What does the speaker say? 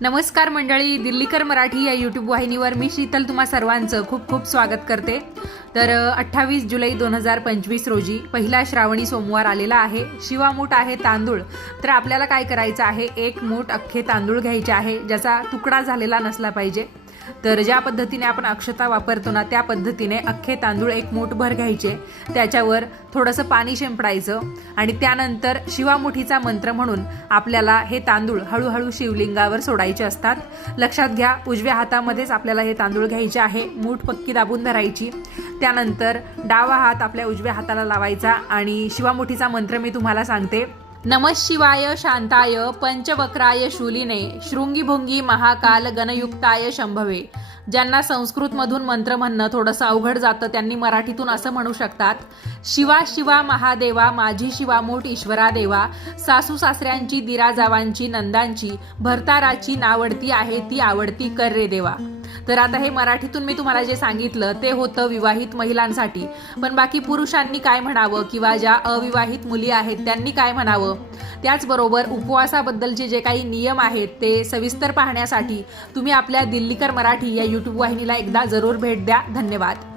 नमस्कार मंडळी, दिल्लीकर मराठी या यूट्यूब वाहिनीवर मी शीतल तुम्हा सर्वांचं खूप खूप स्वागत करते। तर 28 जुलै 2025 रोजी पहिला श्रावणी सोमवार आलेला आहे। शिवामूठ आहे तांदूळ। तर आपल्याला काय करायचं आहे, एक मूठ अख्खे तांदूळ घ्यायचे आहे ज्याचा तुकडा झालेला नसला पाहिजे। तर ज्या पद्धतीने आपण अक्षता वापरतो ना त्या पद्धतीने अख्खे तांदूळ एक मूठभर घ्यायचे, त्याच्यावर थोडंसं पाणी शिंपडायचं आणि त्यानंतर शिवामुठीचा मंत्र म्हणून आपल्याला हे तांदूळ हळूहळू शिवलिंगावर सोडायचे असतात। लक्षात घ्या, उजव्या हातामध्येच आपल्याला हे तांदूळ घ्यायचे आहे, मूठ पक्की दाबून धरायची। त्यानंतर डावा हात आपल्या उजव्या हाताला लावायचा आणि शिवामुठीचा मंत्र मी तुम्हाला सांगते। नमः शिवाय शांताय पंचवक्राय शूलिने शृंगीभुंगी महाकाल गणयुक्ताय शंभवे। ज्यांना संस्कृतमधून मंत्र म्हणणं थोडंसं अवघड जातं त्यांनी मराठीतून असं म्हणू शकतात, शिवा शिवा महादेवा माझी शिवामूठ ईश्वरा देवा, सासू सासऱ्यांची दिरा जावांची नंदांची भरताराची नावडती आहे ती आवडती कर रे देवा। तर आता हे मराठीतून मी तुम्हाला जे सांगितलं ते होतं विवाहित महिलांसाठी, पण बाकी पुरुषांनी काय म्हणावं किंवा ज्या अविवाहित मुली आहेत त्यांनी काय म्हणावं, त्याचबरोबर उपवासाबद्दलचे जे काही नियम आहेत ते सविस्तर पाहण्यासाठी तुम्ही आपल्या दिल्लीकर मराठी या यूट्यूब वाहिनीला एकदा जरूर भेट द्या। धन्यवाद।